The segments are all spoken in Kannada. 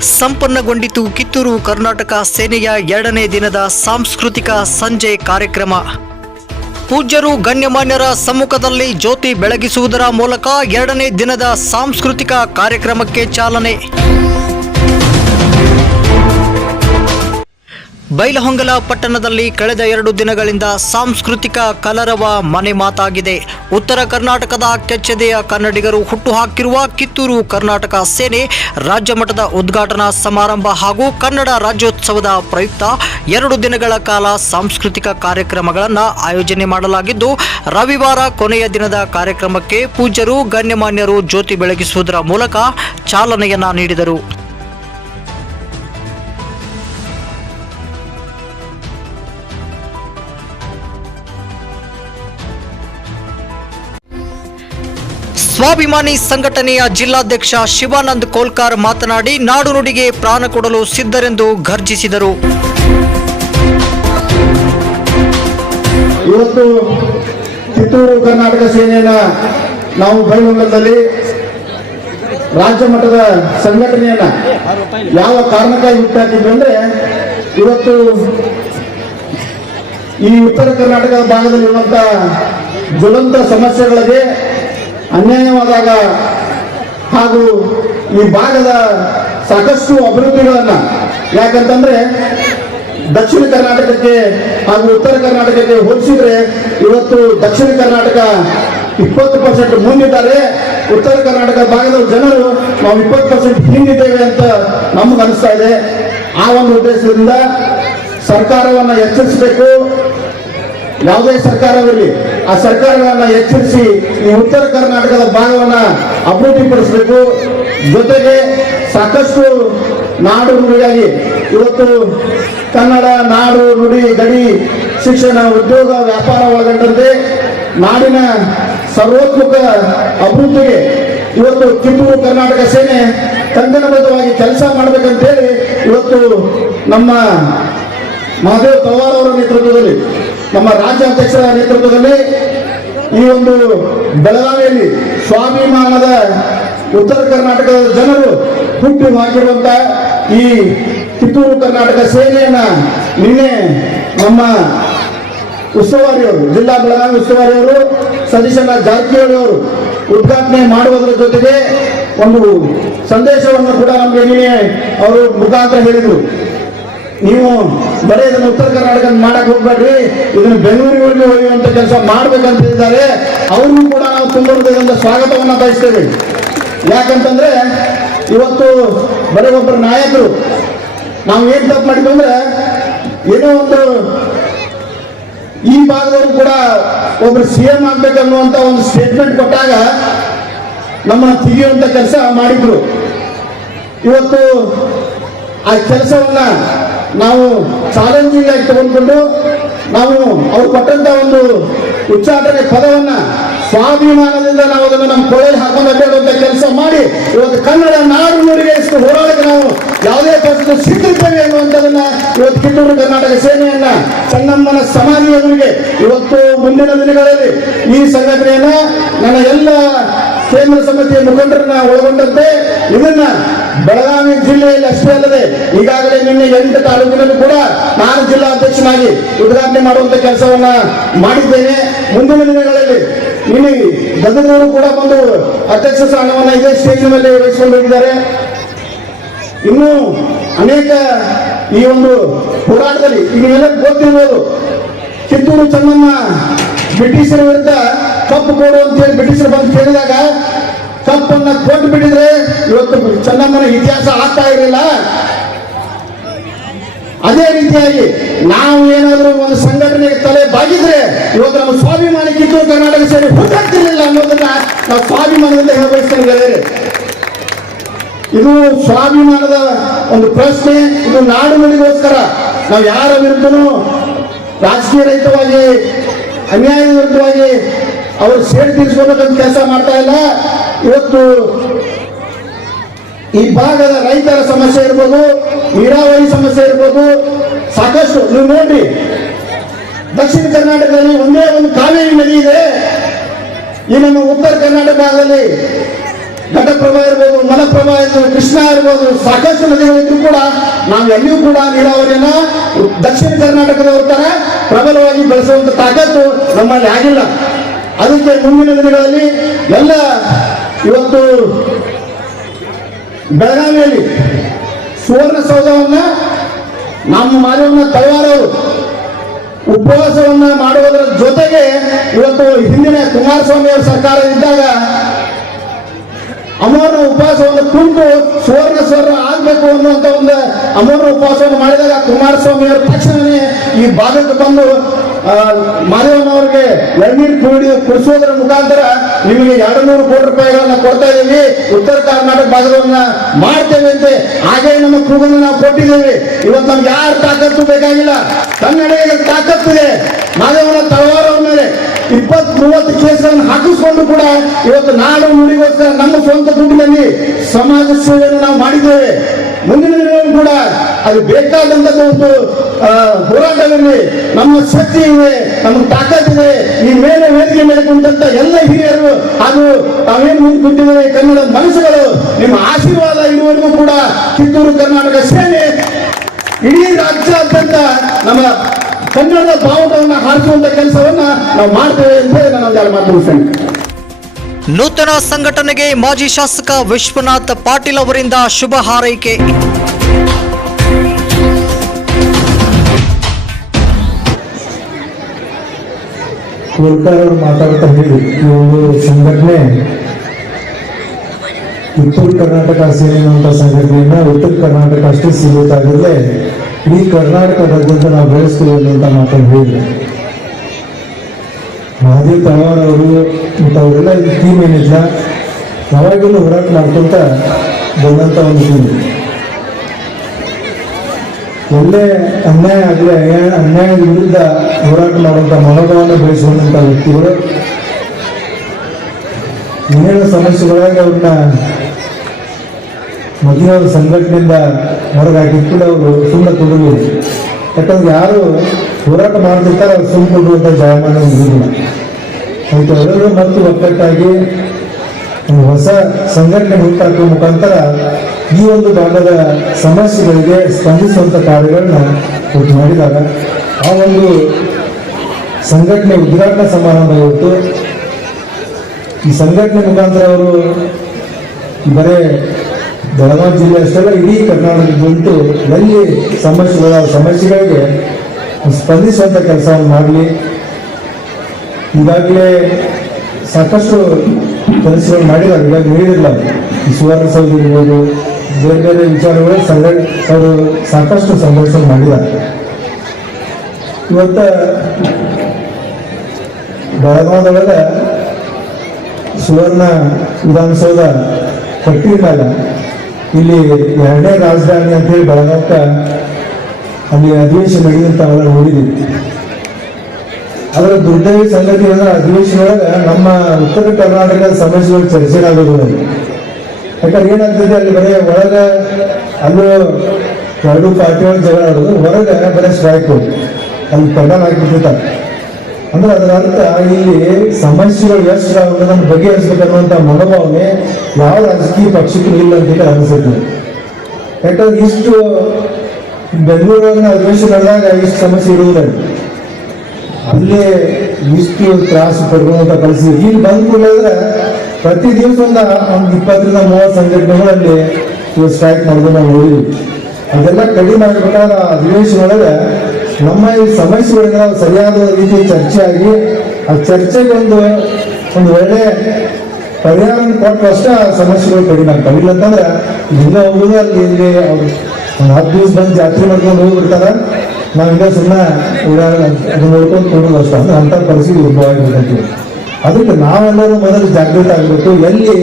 ಸಂಪನ್ನಗೊಂಡಿತು ಕಿತ್ತೂರು, ಕರ್ನಾಟಕ ಸೇನೆಯ ಎರಡನೇ ದಿನದ ಸಾಂಸ್ಕೃತಿಕ ಸಂಜೆ ಕಾರ್ಯಕ್ರಮ. ಪೂಜ್ಯರು, ಗಣ್ಯಮಾನ್ಯರ ಸಮ್ಮುಖದಲ್ಲಿ ಜ್ಯೋತಿ ಬೆಳಗಿಸುವುದರ ಮೂಲಕ ಎರಡನೇ ದಿನದ ಸಾಂಸ್ಕೃತಿಕ ಕಾರ್ಯಕ್ರಮಕ್ಕೆ ಚಾಲನೆ. ಬೈಲಹೊಂಗಲ ಪಟ್ಟಣದಲ್ಲಿ ಕಳೆದ ಎರಡು ದಿನಗಳಿಂದ ಸಾಂಸ್ಕೃತಿಕ ಕಲರವ ಮನೆ ಮಾತಾಗಿದೆ. ಉತ್ತರ ಕರ್ನಾಟಕದ ಕೆಚ್ಚೆದೆಯ ಕನ್ನಡಿಗರು ಹುಟ್ಟುಹಾಕಿರುವ ಕಿತ್ತೂರು ಕರ್ನಾಟಕ ಸೇನೆ ರಾಜ್ಯ ಮಟ್ಟದ ಉದ್ಘಾಟನಾ ಸಮಾರಂಭ ಹಾಗೂ ಕನ್ನಡ ರಾಜ್ಯೋತ್ಸವದ ಪ್ರಯುಕ್ತ ಎರಡು ದಿನಗಳ ಕಾಲ ಸಾಂಸ್ಕೃತಿಕ ಕಾರ್ಯಕ್ರಮಗಳನ್ನು ಆಯೋಜನೆ ಮಾಡಲಾಗಿದ್ದು, ರವಿವಾರ ಕೊನೆಯ ದಿನದ ಕಾರ್ಯಕ್ರಮಕ್ಕೆ ಪೂಜ್ಯರು, ಗಣ್ಯಮಾನ್ಯರು ಜ್ಯೋತಿ ಬೆಳಗಿಸುವುದರ ಮೂಲಕ ಚಾಲನೆಯನ್ನ ನೀಡಿದರು. ಸ್ವಾಭಿಮಾನಿ ಸಂಘಟನೆಯ ಜಿಲ್ಲಾಧ್ಯಕ್ಷ ಶಿವಾನಂದ್ ಕೋಲ್ಕಾರ್ ಮಾತನಾಡಿ, ನಾಡು ನುಡಿಗೆ ಪ್ರಾಣ ಕೊಡಲು ಸಿದ್ಧರೆಂದು ಘರ್ಜಿಸಿದರು. ಇವತ್ತು ಕಿತ್ತೂರು ಕರ್ನಾಟಕ ಸೇನೆಯನ್ನ ನಾವು ಬೈಲಹೊಂಗಲದಲ್ಲಿ ರಾಜ್ಯ ಮಟ್ಟದ ಸಂಘಟನೆಯನ್ನ ಯಾವ ಕಾರಣಕ್ಕಾಗಿ ಹುಟ್ಟಾಕಿದ್ವಿ ಅಂದ್ರೆ, ಇವತ್ತು ಈ ಉತ್ತರ ಕರ್ನಾಟಕ ಭಾಗದಲ್ಲಿರುವಂತಹ ಜ್ವಲಂತ ಸಮಸ್ಯೆಗಳಿಗೆ ಅನ್ಯಾಯವಾದಾಗ ಹಾಗೂ ಈ ಭಾಗದ ಸಾಕಷ್ಟು ಅಭಿವೃದ್ಧಿಗಳನ್ನ ಯಾಕಂತಂದ್ರೆ ದಕ್ಷಿಣ ಕರ್ನಾಟಕಕ್ಕೆ ಹಾಗೂ ಉತ್ತರ ಕರ್ನಾಟಕಕ್ಕೆ ಹೋಲಿಸಿದ್ರೆ ಇವತ್ತು ದಕ್ಷಿಣ ಕರ್ನಾಟಕ ಇಪ್ಪತ್ತು ಪರ್ಸೆಂಟ್ ಮುಂದಿದ್ದಾರೆ. ಉತ್ತರ ಕರ್ನಾಟಕ ಭಾಗದ ಜನರು ನಾವು ಇಪ್ಪತ್ತು ಪರ್ಸೆಂಟ್ ಹಿಂದಿದ್ದೇವೆ ಅಂತ ನಮ್ಗೆ ಅನಿಸ್ತಾ ಇದೆ. ಆ ಒಂದು ಉದ್ದೇಶದಿಂದ ಸರ್ಕಾರವನ್ನು ಎಚ್ಚರಿಸಬೇಕು. ಯಾವುದೇ ಸರ್ಕಾರವಿರಲಿ. ಆ ಸರ್ಕಾರಗಳನ್ನ ಎಚ್ಚರಿಸಿ ಈ ಉತ್ತರ ಕರ್ನಾಟಕದ ಭಾಗವನ್ನ ಅಭಿವೃದ್ಧಿಪಡಿಸಬೇಕು. ಜೊತೆಗೆ ಸಾಕಷ್ಟು ನಾಡು ನುಡಿಯಾಗಿ ಇವತ್ತು ಕನ್ನಡ ನಾಡು ನುಡಿ ಗಡಿ ಶಿಕ್ಷಣ ಉದ್ಯೋಗ ವ್ಯಾಪಾರ ಒಳಗೊಂಡಂತೆ ನಾಡಿನ ಸರ್ವೋತ್ಮುಖ ಅಭಿವೃದ್ಧಿಗೆ ಇವತ್ತು ಕಿತ್ತೂರು ಕರ್ನಾಟಕ ಸೇನೆ ಕಂಕಣಬದ್ಧವಾಗಿ ಕೆಲಸ ಮಾಡಬೇಕಂತೇಳಿ ಇವತ್ತು ನಮ್ಮ ಮಹದೇವ್ ಪವಾರ್ ಅವರ ನೇತೃತ್ವದಲ್ಲಿ ನಮ್ಮ ರಾಜ್ಯಾಧ್ಯಕ್ಷರ ನೇತೃತ್ವದಲ್ಲಿ ಈ ಒಂದು ಬೆಳಗಾವಿಯಲ್ಲಿ ಸ್ವಾಭಿಮಾನದ ಉತ್ತರ ಕರ್ನಾಟಕದ ಜನರು ಹುಟ್ಟಿ ಹಾಕಿರುವಂತ ಈ ಕಿತ್ತೂರು ಕರ್ನಾಟಕ ಸೇನೆಯನ್ನ ನಿನ್ನೆ ನಮ್ಮ ಉಸ್ತುವಾರಿಯವರು, ಜಿಲ್ಲಾ ಬೆಳಗಾವಿ ಉಸ್ತುವಾರಿಯವರು, ಸತೀಶಣ್ಣ ಜಾರಕಿಹೊಳಿ ಅವರು ಉದ್ಘಾಟನೆ ಮಾಡುವುದರ ಜೊತೆಗೆ ಒಂದು ಸಂದೇಶವನ್ನು ಕೂಡ ನಮಗೆ ನಿನ್ನೆ ಅವರು ಮುಖಾಂತರ ಹೇಳಿದರು. ನೀವು ಬರೀ ಇದನ್ನು ಉತ್ತರ ಕರ್ನಾಟಕ ಮಾಡಕ್ ಹೋಗ್ಬೇಡ್ರಿ. ಇದನ್ನು ಬೆಂಗಳೂರಿಗೆ ಒಯ್ಯುವಂತ ಕೆಲಸ ಮಾಡ್ಬೇಕಂತ ಇದ್ದಾರೆ. ಅವ್ರಿಗೂ ಕೂಡ ನಾವು ತುಂಬ ಹೃದಯದಿಂದ ಸ್ವಾಗತವನ್ನ ಬಯಸ್ತೇವೆ. ಯಾಕಂತಂದ್ರೆ ಇವತ್ತು ಬರೀ ಒಬ್ಬರು ನಾಯಕರು. ನಾವು ಏನ್ ತಪ್ಪು ಮಾಡಿದ್ವಿ ಅಂದ್ರೆ, ಏನೋ ಒಂದು ಈ ಭಾಗದವರು ಕೂಡ ಒಬ್ರು ಸಿ ಎಂ ಆಗ್ಬೇಕನ್ನುವಂತ ಒಂದು ಸ್ಟೇಟ್ಮೆಂಟ್ ಕೊಟ್ಟಾಗ ನಮ್ಮ ತೆಗೆಯುವಂತ ಕೆಲಸ ಮಾಡಿದ್ರು. ಇವತ್ತು ಆ ಕೆಲಸವನ್ನ ನಾವು ಚಾಲೆಂಜಿಂಗ್ ಆಗಿ ತಗೊಂಡ್ಕೊಂಡು ನಾವು ಅವ್ರು ಕೊಟ್ಟಂತ ಒಂದು ಉಚ್ಚಾಟನೆ ಪದವನ್ನ ಸ್ವಾಭಿಮಾನದಿಂದ ನಾವು ಅದನ್ನು ನಮ್ಮ ಕೊಳೆಯಲ್ಲಿ ಹಾಕೊಂಡು ಅಡ್ಡಾಡುವಂತ ಕೆಲಸ ಮಾಡಿ ಇವತ್ತು ಕನ್ನಡ ನಾಡು ನುಡಿಗೆ ಎಷ್ಟು ಹೋರಾಟಕ್ಕೆ ನಾವು ಯಾವುದೇ ಪಕ್ಷದ ಸಿಕ್ಕಿರ್ತೇವೆ ಅನ್ನುವಂಥದನ್ನ ಇವತ್ತು ಕಿತ್ತೂರು ಕರ್ನಾಟಕ ಸೇನೆಯನ್ನ ಚೆನ್ನಮ್ಮನ ಸಮಾಧಿಯವರಿಗೆ ಇವತ್ತು ಮುಂದಿನ ದಿನಗಳಲ್ಲಿ ಈ ಸಂಘಟನೆಯನ್ನ ನನ್ನ ಎಲ್ಲ ಕೇಂದ್ರ ಸಮಿತಿಯ ಮುಖಂಡರನ್ನ ಒಳಗೊಂಡಂತೆ ಇದನ್ನ ಬೆಳಗಾವಿ ಜಿಲ್ಲೆಯಲ್ಲಿ ಅಷ್ಟೇ ಅಲ್ಲದೆ ಈಗಾಗಲೇ ನಿನ್ನೆ ಎಂಟು ತಾಲೂಕಿನಲ್ಲಿ ಕೂಡ ನಾನು ಜಿಲ್ಲಾ ಅಧ್ಯಕ್ಷನಾಗಿ ಉದ್ಘಾಟನೆ ಮಾಡುವಂತ ಕೆಲಸವನ್ನ ಮಾಡಿದ್ದೇನೆ. ಮುಂದಿನ ದಿನಗಳಲ್ಲಿ ನಿನ್ನೆ ಗದಗನವರು ಕೂಡ ಬಂದು ಅಧ್ಯಕ್ಷ ಸ್ಥಾನವನ್ನ ಇದೇ ಸ್ಟೇಜ್ ಮೇಲೆ ವಹಿಸಿಕೊಂಡು ಹೋಗಿದ್ದಾರೆ. ಇನ್ನು ಅನೇಕ ಈ ಒಂದು ಹೋರಾಟದಲ್ಲಿ ಈಗ ಗೊತ್ತಿರ್ಬೋದು. ಕಿತ್ತೂರು ಚೆನ್ನಮ್ಮ ಬ್ರಿಟಿಷರ ವಿರುದ್ಧ ಕಪ್ಪು ಕೊಡು ಅಂತ ಹೇಳಿ ಬ್ರಿಟಿಷರು ಬಂದು ಕೇಳಿದಾಗ, ಕಪ್ಪನ್ನ ಕೊಟ್ಟು ಬಿಟ್ಟಿದ್ರೆ ಇವತ್ತು ಚೆನ್ನಮ್ಮನ ಇತಿಹಾಸ ಆಗ್ತಾ ಇರಲಿಲ್ಲ. ಅದೇ ರೀತಿಯಾಗಿ ನಾವು ಏನಾದರೂ ಒಂದು ಸಂಘಟನೆಗೆ ತಲೆ ಬಾಗಿದ್ರೆ ಇವತ್ತು ನಮ್ಮ ಸ್ವಾಭಿಮಾನಿ ಕಿತ್ತೂರು ಕರ್ನಾಟಕ ಸೇರಿ ಹುಟ್ಟಾಗ್ತಿರ್ಲಿಲ್ಲ ಅನ್ನೋದನ್ನ ನಾವು ಸ್ವಾಭಿಮಾನದಿಂದ ಹೇಳಬಯಸ್ತೇನೆ ಗೆಳೆಯರೆ. ಇದು ಸ್ವಾಭಿಮಾನದ ಒಂದು ಪ್ರಶ್ನೆ, ಇದು ನಾಡು ನುಡಿಗೋಸ್ಕರ. ನಾವು ಯಾರ ವಿರುದ್ಧನೂ ರಾಜಕೀಯ ರಹಿತವಾಗಿ ಅನ್ಯಾಯ ವಿರುದ್ಧವಾಗಿ ಅವರು ಸೇಡ್ ತೀರಿಸ್ಕೋಬೇಕಂತ ಕೆಲಸ ಮಾಡ್ತಾ ಇಲ್ಲ. ಇವತ್ತು ಈ ಭಾಗದ ರೈತರ ಸಮಸ್ಯೆ ಇರ್ಬೋದು, ನೀರಾವರಿ ಸಮಸ್ಯೆ ಇರ್ಬೋದು, ಸಾಕಷ್ಟು ನೀವು ನೋಡ್ರಿ. ದಕ್ಷಿಣ ಕರ್ನಾಟಕದಲ್ಲಿ ಒಂದೇ ಒಂದು ಕಾವೇರಿ ನದಿ ಇದೆ. ಈ ನಮ್ಮ ಉತ್ತರ ಕರ್ನಾಟಕ ಭಾಗದಲ್ಲಿ ಘಟಪ್ರಭಾ ಇರ್ಬೋದು, ಮಲಪ್ರಭಾ ಇರ್ಬೋದು, ಕೃಷ್ಣ ಇರ್ಬೋದು, ಸಾಕಷ್ಟು ನದಿಗಳಿದ್ರು ಕೂಡ ನಾವು ಎಲ್ಲಿಯೂ ಕೂಡ ನೀರಾವರಿಯನ್ನ ದಕ್ಷಿಣ ಕರ್ನಾಟಕದವರ ತರ ಪ್ರಬಲವಾಗಿ ಬೆಳೆಸುವಂತ ತಾಕತ್ತು ನಮ್ಮಲ್ಲಿ ಆಗಿಲ್ಲ. ಅದಕ್ಕೆ ಮುಂದಿನ ದಿನಗಳಲ್ಲಿ ಎಲ್ಲ ಇವತ್ತು ಬೆಳಗಾವಿಯಲ್ಲಿ ಸುವರ್ಣಸೌಧವನ್ನ ನಮ್ಮ ಮನೆಯನ್ನ ತಳವಾರವರು ಉಪವಾಸವನ್ನ ಮಾಡುವುದರ ಜೊತೆಗೆ ಇವತ್ತು ಹಿಂದಿನ ಕುಮಾರಸ್ವಾಮಿ ಅವರ ಸರ್ಕಾರ ಇದ್ದಾಗ ಅಮೋರ್ನ ಉಪವಾಸವನ್ನು ಕುಂತು ಸುವರ್ಣ ಸ್ವರ್ಣ ಆಗ್ಬೇಕು ಅನ್ನುವಂತ ಒಂದು ಅಮೋರ್ನ ಉಪವಾಸವನ್ನು ಮಾಡಿದಾಗ ಕುಮಾರಸ್ವಾಮಿ ಅವರು ತಕ್ಷಣವೇ ಈ ಭಾಗಕ್ಕೆ ಬಂದು ಮಾದೇವನವರಿಗೆ ಎಳ್ನೀರು ಕುಡಿ ಕುಡಿಸೋದ್ರ ಮುಖಾಂತರ ನಿಮಗೆ ಎರಡು ನೂರು ಕೋಟಿ ರೂಪಾಯಿಗಳನ್ನ ಕೊಡ್ತಾ ಇದ್ದೀವಿ ಉತ್ತರ ಕರ್ನಾಟಕ ಭಾಗವನ್ನ ಮಾಡ್ತೇವೆ ಅಂತ. ಹಾಗೆ ನಮ್ಮ ಕೂಗನ್ನ ನಾವು ಕೊಟ್ಟಿದ್ದೇವೆ. ಇವತ್ತು ನಮ್ಗೆ ಯಾರ ತಾಕತ್ತು ಬೇಕಾಗಿಲ್ಲ. ತಾಕತ್ತು ಇದೆ. ಮಾದೇವನ ತಳವಾರವ್ರ ಮೇಲೆ ಇಪ್ಪತ್ ಮೂವತ್ತು ಕೇಸ್ಗಳನ್ನು ಹಾಕಿಸ್ಕೊಂಡು ಕೂಡ ಇವತ್ತು ನಾಡು ನುಡಿಗೋಸ್ಕರ ನಮ್ಮ ಸ್ವಂತ ದುಡ್ಡಿನಲ್ಲಿ ಸಮಾಜ ಸೇವೆಯನ್ನು ನಾವು ಮಾಡಿದ್ದೇವೆ. ಮುಂದಿನ ದಿನಗಳು ಕೂಡ ಅದು ಬೇಕಾದಂತಹ ಒಂದು ಹೋರಾಟವಿರಲಿ ನಮ್ಮ ಶಕ್ತಿ ಇದೆ, ನಮ್ಮ ತಾಕತ್ತಿದೆ ಈ ಮೇಲೆ ವೇದಿಕೆ ಮೇಲೆ ಕುಂತಂತ ಎಲ್ಲ ಹಿರಿಯರು ಹಾಗೂ ತಾವೇನು ಮುಂದೆ ಕುಂತಿದ್ದಾರೆ ಕನ್ನಡ ಮನಸ್ಸುಗಳು, ನಿಮ್ಮ ಆಶೀರ್ವಾದ ಇರುವವರೆಗೂ ಕೂಡ ಕಿತ್ತೂರು ಕರ್ನಾಟಕ ಸೇನೆ ಇಡೀ ರಾಜ್ಯಾದ್ಯಂತ ನಮ್ಮ ಕನ್ನಡದ ಭಾವುಟವನ್ನು ಹಾರಿಸುವಂತ ಕೆಲಸವನ್ನ ನಾವು ಮಾಡ್ತೇವೆ ಅಂತ ನಾನು ಮಾತು ಮುಗಿಸ್ತೇನೆ ನೂತನ ಸಂಘಟನೆಗೆ ಮಾಜಿ ಶಾಸಕ ವಿಶ್ವನಾಥ್ ಪಾಟೀಲ್ ಅವರಿಂದ ಶುಭ ಹಾರೈಕೆ. ಮಾತಾಡ್ತಾ ಸಂಘಟನೆ ಉತ್ತರ ಕರ್ನಾಟಕ ಸೇರಿದಂತ ಅಂತ ಸಂಘಟನೆಯನ್ನ ಉತ್ತರ ಕರ್ನಾಟಕ ಅಷ್ಟೇ ಸೀಮಿತ ಆಗಿರದೆ ಇಡೀ ಕರ್ನಾಟಕದಾದ್ಯಂತ ನಾವು ಬೆಳೆಸ್ತೀವಿ ಅಂತ ಹೇಳಿದ್ರು. ಮಹಾದೇವ್ ತವಾರ್ ಅವರು ಮತ್ತು ಅವರೆಲ್ಲ ಇದು ಟೀಮ್ ಏನಿಲ್ಲ ಯಾವಾಗಲೂ ಹೋರಾಟ ಮಾಡ್ಕೊಂತ ಬಂದಂಥ ಒಂದು ಟೀಮ್ ಒಳ್ಳೆ ಅನ್ಯಾಯ ಆಗಲಿ ಅನ್ಯಾಯದ ವಿರುದ್ಧ ಹೋರಾಟ ಮಾಡುವಂಥ ಮನೋಭಾವನೆ ಬೆಳೆಸುವಂಥ ವ್ಯಕ್ತಿಗಳು. ಏನೇನು ಸಮಸ್ಯೆಗಳಾಗಿ ಅವ್ರನ್ನ ಒಂದು ಸಂಘಟನೆಯಿಂದ ಹೊರಗೆ ಕೂಡ ಅವರು ಸುಮ್ಮನೆ ತೊಡಗಿದ್ರು ಯಾಕಂದ್ರೆ ಯಾರು ಹೋರಾಟ ಮಾಡ್ತಿರ್ತಾರೆ ಅವ್ರು ಸುಮ್ಮನೆ ಜಯಮಾನ ಅವರೆಲ್ಲರೂ ಮತ್ತು ಒಗ್ಗಟ್ಟಾಗಿ ಹೊಸ ಸಂಘಟನೆ ಹುಟ್ಟಾಕುವ ಮುಖಾಂತರ ಈ ಒಂದು ಭಾಗದ ಸಮಸ್ಯೆಗಳಿಗೆ ಸ್ಪಂದಿಸುವಂಥ ಕಾರ್ಯಗಳನ್ನ ಇವತ್ತು ಮಾಡಿದಾಗ ಆ ಒಂದು ಸಂಘಟನೆ ಉದ್ಘಾಟನಾ ಸಮಾರಂಭ ಇವತ್ತು. ಈ ಸಂಘಟನೆ ಮುಖಾಂತರ ಅವರು ಬರೇ ಬೆಳಗಾವಿ ಜಿಲ್ಲೆ ಅಷ್ಟೇ ಅಲ್ಲ, ಇಡೀ ಕರ್ನಾಟಕದಂತೂ ಎಲ್ಲಿ ಸಮಸ್ಯೆಗಳ ಸಮಸ್ಯೆಗಳಿಗೆ ಸ್ಪಂದಿಸುವಂತ ಕೆಲಸವನ್ನು ಮಾಡಲಿ. ಈಗಾಗಲೇ ಸಾಕಷ್ಟು ಕೆಲಸಗಳು ಮಾಡಿದ್ದಾರೆ. ಇವಾಗ ಹೇಳಿರಲ್ಲ ಈ ಸುವರ್ಣಸೌಧ ಇರ್ಬೋದು, ಬೇರೆ ಬೇರೆ ವಿಚಾರಗಳು ಸಂಘ, ಅವರು ಸಾಕಷ್ಟು ಸಂಘರ್ಷ ಮಾಡಿದ್ದಾರೆ. ಇವತ್ತ ಬೆಳಗಾವದೊಳಗೆ ಸುವರ್ಣ ವಿಧಾನಸೌಧ ಕಟ್ಟಿದ್ದಾಗ ಇಲ್ಲಿ ಎರಡನೇ ರಾಜಧಾನಿ ಅಂತೇಳಿ ಬೆಳಗಾವಕ್ಕ ಅಲ್ಲಿ ಅಧಿವೇಶನ ನಡೆಯುವಂತ ಅವರ ನೋಡಿದ್ವಿ ಅದರ ದುರ್ದೈವ ಸಂಗತಿ ಅಂದ್ರೆ ಅಧಿವೇಶನ ಒಳಗೆ ನಮ್ಮ ಉತ್ತರ ಕರ್ನಾಟಕದ ಸಮಸ್ಯೆಗಳು ಚರ್ಚೆ ಆಗೋದು. ಯಾಕಂದ್ರೆ ಏನಾಗ್ತದೆ, ಅಲ್ಲಿ ಬರೀ ಒಳಗ ಅಲ್ಲೂ ಎರಡು ಪಾರ್ಟಿಗಳು ಜಗಳ ಆಡೋದು, ಹೊರಗ ಬರೀ ಸ್ಟ್ರೈಕ್. ಅಲ್ಲಿ ಪ್ರಧಾನ ಹಾಕಿಬಿಟ್ಟಿರ್ತಾರೆ ಅಂದ್ರೆ ಅದರ ಅರ್ಥ ಇಲ್ಲಿ ಸಮಸ್ಯೆಗಳು ಎಷ್ಟು ಅನ್ನೋದನ್ನ ಬಗೆಹರಿಸ್ಬೇಕನ್ನುವಂಥ ಮನೋಭಾವನೆ ಯಾವ ರಾಜಕೀಯ ಪಕ್ಷಕ್ಕೂ ಇಲ್ಲ ಅಂತ ಅನಿಸುತ್ತೆ. ಯಾಕಂದ್ರೆ ಇಷ್ಟು ಬೆಂಗಳೂರಿನ ಅಧಿವೇಶನ ನಡೆದಾಗ ಇಷ್ಟು ಸಮಸ್ಯೆ ಇರುವುದಿಲ್ಲ. ಅಲ್ಲೇ ಇಷ್ಟು ತ್ರಾಸು ಪಡ್ಕೊಂತ ಕಳಿಸಿ ಇಲ್ಲಿ ಬಂದ ಕೂಡಲೇ ಪ್ರತಿ ದಿವಸ ಒಂದು ಒಂದು ಇಪ್ಪತ್ತರಿಂದ ಮೂವತ್ತು ಸಂಘಟನೆಗಳು ಅಲ್ಲಿ ಸ್ಟ್ರೈಕ್ ಮಾಡೋದು ನಾವು ನೋಡಿದ್ವಿ ಅದೆಲ್ಲ ಕಡಿಮೆ ಆಗ್ಬೇಕಾದ್ರೆ ಅಧಿವೇಶನ ಒಳಗೆ ನಮ್ಮ ಈ ಸಮಸ್ಯೆಗಳಿಗೆ ನಾವು ಸರಿಯಾದ ರೀತಿ ಚರ್ಚೆ ಆಗಿ ಆ ಚರ್ಚೆಗೆ ಒಂದು ಒಂದು ಒಳ್ಳೆ ಪರಿಹಾರ ಕೊಟ್ಟು ಅಷ್ಟೇ ಆ ಸಮಸ್ಯೆಗಳು ಕಡಿಮೆ ಆಗ್ತವೆ. ಇಲ್ಲಂತಂದ್ರೆ ಹಿಂಗೆ ಹೋಗುದು ಅಲ್ಲಿ ಇಲ್ಲಿ ಒಂದು ಹತ್ತು ದಿವಸ ಬಂದು ಜಾತ್ರೆ ಮಾಡ್ಕೊಂಡು ಹೋಗ್ಬಿಡ್ತಾರ. ನಾವೀಗ ಸುಮ್ಮನೆ ಓಡಾಡ ಅದನ್ನ ನೋಡ್ಕೊಂಡು ಕೊಡೋದು ಅಷ್ಟು, ಅಂದ್ರೆ ಅಂತ ಪರಿಸ್ಥಿತಿ ಉದ್ಭವ ಆಗಿರ್ತೈತಿ ಅದಕ್ಕೆ ನಾವೆಲ್ಲರೂ ಮೊದಲು ಜಾಗೃತ ಆಗಬೇಕು. ಎಲ್ಲಿ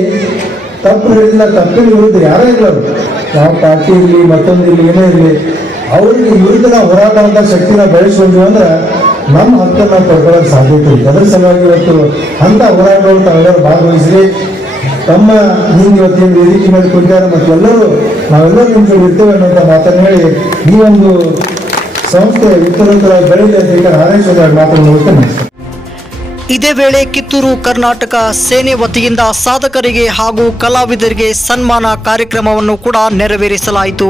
ತಪ್ಪು ಹೇಳಿಲ್ಲ ತಪ್ಪಿನ ವಿರುದ್ಧ ಯಾರೇ ಇರೋರು ಯಾವ ಪಾರ್ಟಿ ಇರಲಿ, ಮತ್ತೊಂದು ಇರಲಿ, ಏನೇ ಇರಲಿ, ಅವ್ರಿಗೆ ವಿರುದ್ಧ ನಾವು ಹೋರಾಡುವಂತ ಶಕ್ತಿನ ಬೆಳೆಸ್ಕೊಂಡ್ವಿ ಅಂದ್ರೆ ನಮ್ಮ ಹಕ್ಕನ್ನು ನಾವು ಪಡ್ಕೊಳ್ಳೋಕೆ ಸಾಧ್ಯತೆ ಇದೆ ಅದ್ರ ಸಲುವಾಗಿ ಇವತ್ತು ಅಂತ ಹೋರಾಟಗಳು ತಾವೆಲ್ಲರೂ ಭಾಗವಹಿಸಿ ತಮ್ಮ ನೀನು ಇವತ್ತಿನ ವೇದಿಕೆ ಮೇಲೆ ಕೊಟ್ಟಿದ್ದಾರೆ ಮತ್ತು ಎಲ್ಲರೂ ನಾವೆಲ್ಲರೂ ಜೊತೆ ಇರ್ತೇವೆ ಅನ್ನೋಂಥ ಮಾತನ್ನು ಹೇಳಿ ಈ ಒಂದು ಸಂಸ್ಥೆ ಉತ್ತರೋತ್ತರ ಬೆಳೆಯಲಿ ಅಂತ ಹೇಳಿ ಹಾರೈಸೋದಾಗಿ ಮಾತನ್ನು ನೋಡ್ತೇನೆ. ಇದೇ ವೇಳೆ ಕಿತ್ತೂರು, ಕರ್ನಾಟಕ ಸೇನೆ ವತಿಯಿಂದ ಸಾಧಕರಿಗೆ ಹಾಗೂ ಕಲಾವಿದರಿಗೆ ಸನ್ಮಾನ ಕಾರ್ಯಕ್ರಮವನ್ನು ಕೂಡ ನೆರವೇರಿಸಲಾಯಿತು.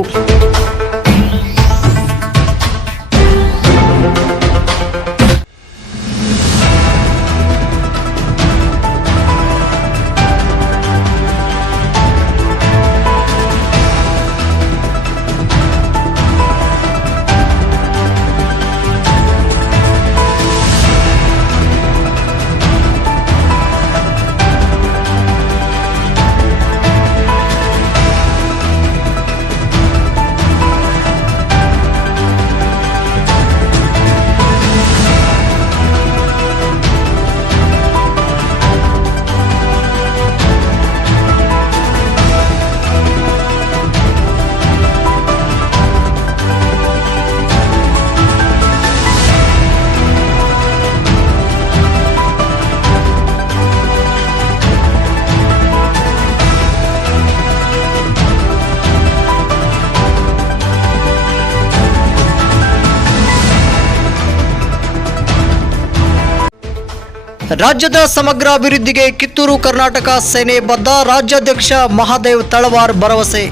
ರಾಜ್ಯದ ಸಮಗ್ರ ಅಭಿವೃದ್ಧಿಗೆ ಕಿತ್ತೂರು, ಕರ್ನಾಟಕ ಸೇನೆ ಬದ್ಧ. ರಾಜ್ಯಾಧ್ಯಕ್ಷ ಮಹಾದೇವ್ ತಳವಾರ್ ಭರವಸೆ.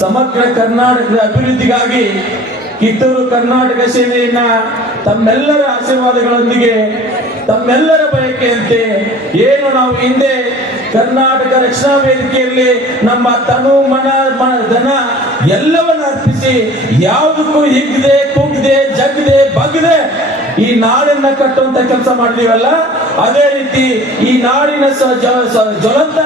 ಸಮಗ್ರ ಕರ್ನಾಟಕದ ಅಭಿವೃದ್ಧಿಗಾಗಿ ಕಿತ್ತೂರು, ಕರ್ನಾಟಕ ಸೇನೆಯನ್ನ ತಮ್ಮೆಲ್ಲರ ಆಶೀರ್ವಾದಗಳೊಂದಿಗೆ, ತಮ್ಮೆಲ್ಲರ ಬಯಕೆಯಂತೆ ಏನು ನಾವು ಹಿಂದೆ ಕರ್ನಾಟಕ ರಕ್ಷಣಾ ವೇದಿಕೆಯಲ್ಲಿ ನಮ್ಮ ತನು, ಮನ ಮನ ಧನ ಎಲ್ಲವನ್ನ ಅರ್ಪಿಸಿ ಯಾವುದಕ್ಕೂ ಹಿಗ್ದೆ, ಕುಗ್ದೆ, ಜಗ್ದೆ, ಬಗ್ದೆ ಈ ನಾಡನ್ನ ಕಟ್ಟುವಂತ ಕೆಲಸ ಮಾಡಿದೀವಲ್ಲ ಅದೇ ರೀತಿ ಈ ನಾಡಿನ ಜ್ವಲಂತ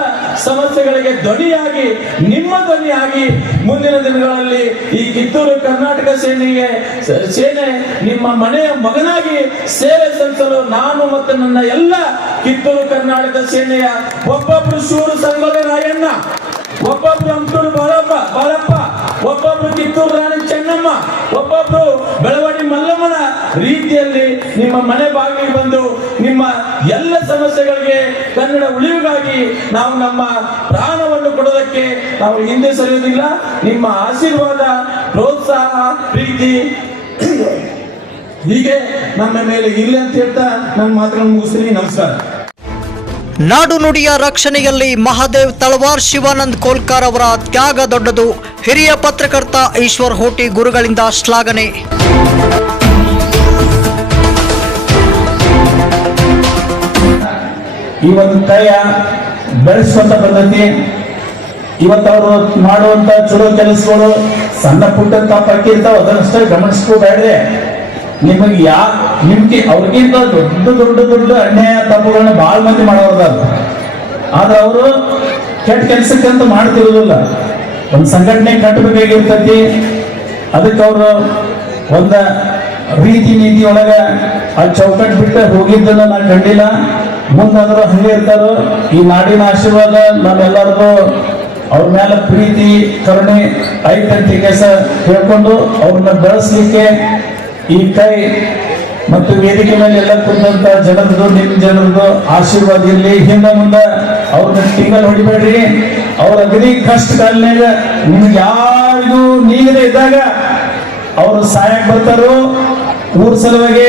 ಸಮಸ್ಯೆಗಳಿಗೆ ಧ್ವನಿಯಾಗಿ, ನಿಮ್ಮ ಧ್ವನಿಯಾಗಿ ಮುಂದಿನ ದಿನಗಳಲ್ಲಿ ಈ ಕಿತ್ತೂರು ಕರ್ನಾಟಕ ಸೇನೆಗೆ ಸೇನೆ ನಿಮ್ಮ ಮನೆಯ ಮಗನಾಗಿ ಸೇವೆ ಸಲ್ಲಿಸಲು ನಾನು ಮತ್ತು ನನ್ನ ಎಲ್ಲ ಕಿತ್ತೂರು ಕರ್ನಾಟಕ ಸೇನೆಯ ಒಬ್ಬೊಬ್ರು ಶೂರು ಸಂಗೊಳ್ಳಿ ರಾಯಣ್ಣ, ಒಬ್ಬೊಬ್ರು ಅಂಟೂರು ಬಾಲಪ್ಪ ಬಾಳಪ್ಪ ಒಬ್ಬೊಬ್ರು ಕಿತ್ತೂರು ರಾಣಿ ಚೆನ್ನಮ್ಮ, ಒಬ್ಬೊಬ್ರು ಬೆಳವಡಿ ಮಲ್ಲಮ್ಮನ ರೀತಿಯಲ್ಲಿ ನಿಮ್ಮ ಮನೆ ಬಾಗಿಲಿಗೆ ಬಂದು ನಿಮ್ಮ ಎಲ್ಲ ಸಮಸ್ಯೆಗಳಿಗೆ ಕನ್ನಡ ಉಳಿವಿಗಾಗಿ ನಾವು ನಮ್ಮ ಪ್ರಾಣವನ್ನು ಕೊಡೋದಕ್ಕೆ ನಾವು ಹಿಂದೆ ಸರಿಯೋದಿಲ್ಲ ನಿಮ್ಮ ಆಶೀರ್ವಾದ, ಪ್ರೋತ್ಸಾಹ, ಪ್ರೀತಿ ಹೀಗೆ ನಮ್ಮ ಮೇಲೆ ಇಲ್ಲ ಅಂತ ಹೇಳ್ತಾ ನನ್ನ ಮಾತುಗಳನ್ನು ಮುಗಿಸ್ತೀನಿ. ನಮಸ್ಕಾರ. ನಾಡು ನುಡಿಯ ರಕ್ಷಣೆಯಲ್ಲಿ ಮಹಾದೇವ್ ತಳವಾರ್ ಶಿವಾನಂದ್ ಕೋಲ್ಕಾರ್ ಅವರ ತ್ಯಾಗ ದೊಡ್ಡದು. ಹಿರಿಯ ಪತ್ರಕರ್ತ ಈಶ್ವರ್ ಹೋಟಿ ಗುರುಗಳಿಂದ ಶ್ಲಾಘನೆ. ಈ ಒಂದು ಬೆಳೆಸುವಂತ ಪದ್ಧತಿ, ಇವತ್ತು ಮಾಡುವಂತ ಚಲೋ ಕೆಲಸಗಳು, ಸಣ್ಣ ಪುಟ್ಟ ತಪ್ಪಕ್ಕೆ ಇರ್ತಾವ ಅದನ್ನಷ್ಟೇ ಗಮನಿಸ್ಕೋಬೇಡ್ರಿ. ನಿಮಗೆ ಯಾ, ನಿಮ್ಗೆ ಅವ್ರಿಗಿಂತ ದೊಡ್ಡ ದೊಡ್ಡ ದೊಡ್ಡ ಅನ್ಯಾಯ ತಪ್ಪುಗಳನ್ನ ಬಹಳ ಮಂದಿ ಮಾಡೋರ್ದಾರ. ಆದ್ರೆ ಅವರು ಕೆಟ್ಟ ಕೆಲಸಕ್ಕಂತ ಮಾಡ್ತಿರೋದಿಲ್ಲ. ಒಂದು ಸಂಘಟನೆ ಕಟ್ಟಬೇಕಾಗಿರ್ತೈತಿ. ಅದಕ್ಕೆ ಅವರು ಒಂದ ರೀತಿ ನೀತಿ ಒಳಗ ಆ ಚೌಕಟ್ ಬಿಟ್ಟು ಹೋಗಿದ್ದನ್ನ ನಾನು ಕಂಡಿಲ್ಲ. ಮುಂದಾದ್ರೂ ಹಂಗೆ ಇರ್ತಾರೋ. ಈ ನಾಡಿನ ಆಶೀರ್ವಾದ ನಮ್ಮೆಲ್ಲರಿಗೂ ಅವ್ರ ಮೇಲೆ ಪ್ರೀತಿ, ಕರುಣೆ ಐತಂತ ಕೆಲಸ ಹೇಳ್ಕೊಂಡು ಅವ್ರನ್ನ ಬೆಳೆಸ್ಲಿಕ್ಕೆ ಈ ಕೈ ಮತ್ತು ವೇದಿಕೆ ಮೇಲೆ ಎಲ್ಲ ಕುಂತ ಜನರದು, ನಿಮ್ ಜನರದು ಆಶೀರ್ವಾದ ಇರಲಿ ಹಿಂದ ಮುಂದೆ ಅವ್ರನ್ನ ತಿಂಗಳು ಹೊಡಿಬೇಡ್ರಿ. ಅವ್ರ ಅಗದಿ ಕಷ್ಟ ಕಾಲಿನಾಗ ನಿಮ್ಗೆ ಯಾರಿಗೂ ನೀಗದೆ ಇದ್ದಾಗ ಅವರು ಸಹಾಯಕ್ಕೆ ಬರ್ತಾರೋ, ಊರ್ ಸಲುವಾಗಿ,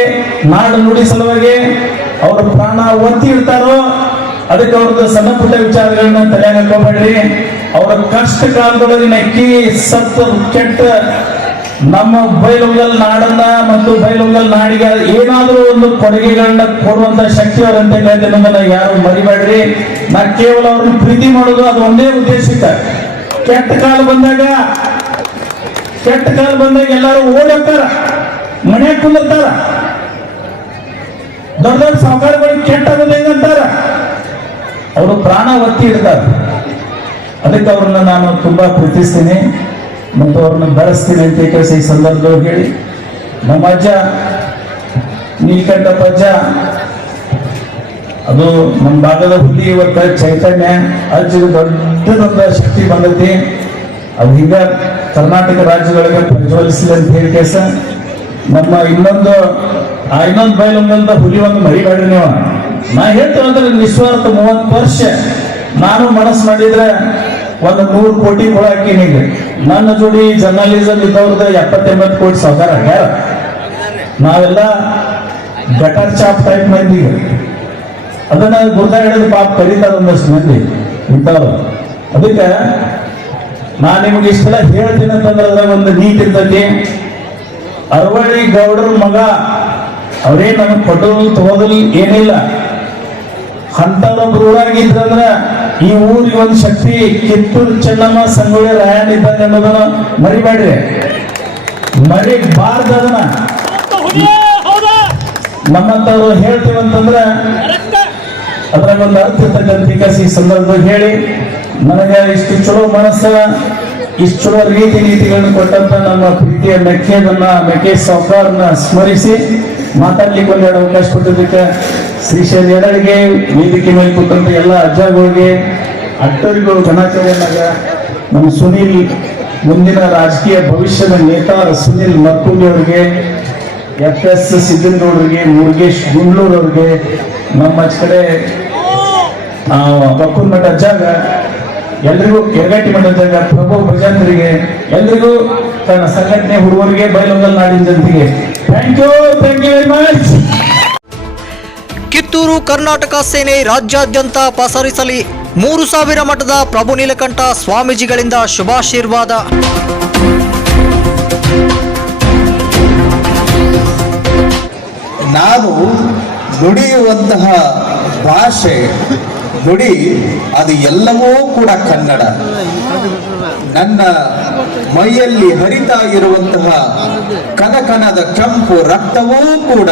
ನಾಡು ನುಡಿ ಸಲುವಾಗಿ ಅವ್ರ ಪ್ರಾಣ ಒತ್ತಿ ಇಡ್ತಾರೋ, ಅದಕ್ಕೆ ಅವ್ರದ್ದು ಸಣ್ಣ ಪುಟ್ಟ ವಿಚಾರಗಳನ್ನ ತಲೆಯಾಗ ಹಾಕೋಬೇಡ್ರಿ. ಅವರ ಕಷ್ಟ ಕಾಲದೊಳಗೆ ಕಿ, ಸತ್ತು, ಕೆಟ್ಟ ನಮ್ಮ ಬೈಲುಗಲ್ ನಾಡನ್ನ ಮತ್ತು ಬೈಲುಗಲ್ ನಾಡಿಗೆ ಏನಾದರೂ ಒಂದು ಕೊಡುಗೆಗಳನ್ನ ಕೊಡುವಂತ ಶಕ್ತಿ ಅವರಂತ ಹೇಳ್ತಿರೋದನ್ನ ಯಾರು ಮರಿಬೇಡ್ರಿ. ನಾ ಕೇವಲ ಅವ್ರನ್ನ ಪ್ರೀತಿ ಮಾಡೋದು ಅದು ಒಂದೇ ಉದ್ದೇಶಿತ ಕೆಟ್ಟ ಕಾಲ ಬಂದಾಗ, ಕೆಟ್ಟ ಕಾಲ ಬಂದಾಗ ಎಲ್ಲರೂ ಓಡೋಗ್ತಾರ ಮನೆ ಕುಂದಿರ್ತಾರ. ದೊಡ್ಡ ದೊಡ್ಡ ಸಾವುಕಾರಗಳಿಗೆ ಕೆಟ್ಟ ಹೆಂಗಂತಾರ ಅವರು ಪ್ರಾಣ ಒತ್ತಿ ಇಡ್ತಾರೆ. ಅದಕ್ಕೆ ಅವ್ರನ್ನ ನಾನು ತುಂಬಾ ಪ್ರೀತಿಸ್ತೀನಿ. ಮತ್ತು ಅವ್ರನ್ನ ಬೆಳೆಸ್ತೀನಿ ಅಂತ ಕೆಲಸ ಈ ಸಂದರ್ಭದಲ್ಲಿ ಹೇಳಿ. ನಮ್ಮ ಅಜ್ಜ ನೀಲಕಂಠಪ್ಪ ಅಜ್ಜ ಅದು ನಮ್ಮ ಭಾಗದ ಹುಲಿ ಇವತ್ತ ಚೈತನ್ಯ, ಅಜ್ಜಿಗೆ ದೊಡ್ಡದೊಂದು ಶಕ್ತಿ ಬಂದೈತಿ. ಅದು ಹಿಂಗ ಕರ್ನಾಟಕ ರಾಜ್ಯಗಳಿಗೆ ಪ್ರಜ್ವಲಿಸಿದೆ ಅಂತ ಹೇಳಿ ಕೇಸ ನಮ್ಮ ಇನ್ನೊಂದು, ಆ ಇನ್ನೊಂದು ಬಯಲೊಂದಂತ ಹುಲಿ ಒಂದು ಮರಿಬೇಡ್ರಿ ನೀವು. ನಾ ಹೇಳ್ತೇನೆ ಅಂದ್ರೆ ನಿಸ್ವಾರ್ಥ ಮೂವತ್ತು ವರ್ಷ ನಾನು ಮನಸ್ಸು ಮಾಡಿದ್ರೆ ಒಂದು ನೂರು ಕೋಟಿ ಕೊಡಾಕಿ ನಿಂಗೆ. ನನ್ನ ಜೋಡಿ ಜರ್ನಲಿಸಮ್ ಇದ್ದವ್ರದ ಎಪ್ಪತ್ತೆಂಬತ್ತು ಕೋಟಿ ಸಹಕಾರ ಆಗ್ಯಾರ. ನಾವೆಲ್ಲ ಗಟರ್ ಚಾಪ್ ಟೈಪ್ ಮಂದಿ. ಅದನ್ನ ಗುರುತ ಹಿಡಿದು ಪಾಪ ಕರೀತಾರ ಒಂದಷ್ಟು ಮಂದಿ ಇಂಥವ್ರು ಅದಕ್ಕೆ ನಾನು ನಿಮಗೆ ಇಷ್ಟೆಲ್ಲ ಹೇಳ್ತೀನಿ ಅಂತಂದ್ರೆ ಅದ್ರ ಒಂದು ನೀತಿ ಇರ್ತೈತಿ. ಅರವಳ್ಳಿ ಗೌಡರ ಮಗ, ಅವರೇ ನಮಗೆ ಕೊಟ್ಟರು ತಗೋದಿಲ್ಲ ಏನಿಲ್ಲ. ಅಂತವ್ರೊಬ್ರು ಊರಾಗಿದ್ರಂದ್ರ ಈ ಊರಿಗೆ ಒಂದು ಶಕ್ತಿ, ಕಿತ್ತೂರು ಚೆನ್ನಮ್ಮ ಸಂಗೊಳ್ಳಿ ರಾಯಣ್ಣ ಇದ್ದಾನೆ ಅನ್ನೋದನ್ನ ಮರಿಬೇಡ್ರಿ. ಮರಿಬಾರ್ದು ಅದನ್ನ ನಮ್ಮಂತವ್ರು ಹೇಳ್ತೀವಂತಂದ್ರೆ ಅದ್ರಾಗ ಒಂದು ಅರ್ಥ ಇರ್ತಕ್ಕಂಥ ಈಗ ಈ ಸಂದರ್ಭದಾಗ ಹೇಳಿ, ನನಗೆ ಇಷ್ಟು ಚಲೋ ಮನಸ್ಸ, ಇಷ್ಟು ಚಲೋ ರೀತಿ ನೀತಿಗಳನ್ನು ಕೊಟ್ಟಂತ ನಮ್ಮ ಪ್ರೀತಿಯ ಮೆಕ್ಕೇದನ್ನ ಮೆಕ್ಕೆ ಸಾವುಕಾರನ ಸ್ಮರಿಸಿ ಮಾತಾಡ್ಲಿಕ್ಕೆ ಒಂದೆರಡು ಅವಕಾಶ ಕೊಟ್ಟಿದ್ದಕ್ಕೆ ಶ್ರೀಶೈಲ ಎರಡಿಗೆ ವೇದಿಕೆ ಮೇಲೆ ಕೂತಂತ ಎಲ್ಲ ಅಜ್ಜಗಳಿಗೆ ಅಟ್ಟರಿಗೂ ಗಣಾಚರಣೆಯಾಗ ನಮ್ಮ ಸುನೀಲ್, ಮುಂದಿನ ರಾಜಕೀಯ ಭವಿಷ್ಯದ ನೇತಾರ ಸುನೀಲ್ ಮರ್ಕುಂಡಿ ಅವರಿಗೆ ಎಫ್ ಎಸ್ ಸಿದ್ದನಗೌಡರಿಗೆ ಮುರುಗೇಶ್ ಗುಂಡ್ಲೂರ್ ಅವ್ರಿಗೆ, ನಮ್ಮ ಕಡೆ ಬಕ್ಕೂರ್ ಮಠ ಅಜ್ಜಾಗ, ಎಲ್ರಿಗೂ ಕೆರಗಟ್ಟಿ ಮಠ ಅಜ್ಜಾಗ, ಪ್ರಭು ಪ್ರಜಾಂತರಿಗೆ, ಎಲ್ರಿಗೂ ತನ್ನ ಸಂಘಟನೆ ಹುಡುಗರಿಗೆ ಬಯಲೊಂಗಲ್ ನಾಡಿನ ಜನತೆಗೆ. Thank you thank you very much Kittur Karnataka ಸೇನೆ ರಾಜ್ಯಾದ್ಯಂತ ಪಸರಿಸಲಿ ಮೂರು ಸಾವಿರ ಮಠದ ಪ್ರಭು ನೀಲಕಂಠ ಸ್ವಾಮೀಜಿಗಳಿಂದ ಶುಭಾಶೀರ್ವಾದ. ನಾವು ನುಡಿಯುವಂತಹ ಭಾಷೆ ನುಡಿ ಅದು ಎಲ್ಲವೂ ಕೂಡ ಕನ್ನಡ. ನನ್ನ ಮೈಯಲ್ಲಿ ಹರಿತಾ ಇರುವಂತಹ ಕನಕನದ ಕೆಂಪು ರಕ್ತವೂ ಕೂಡ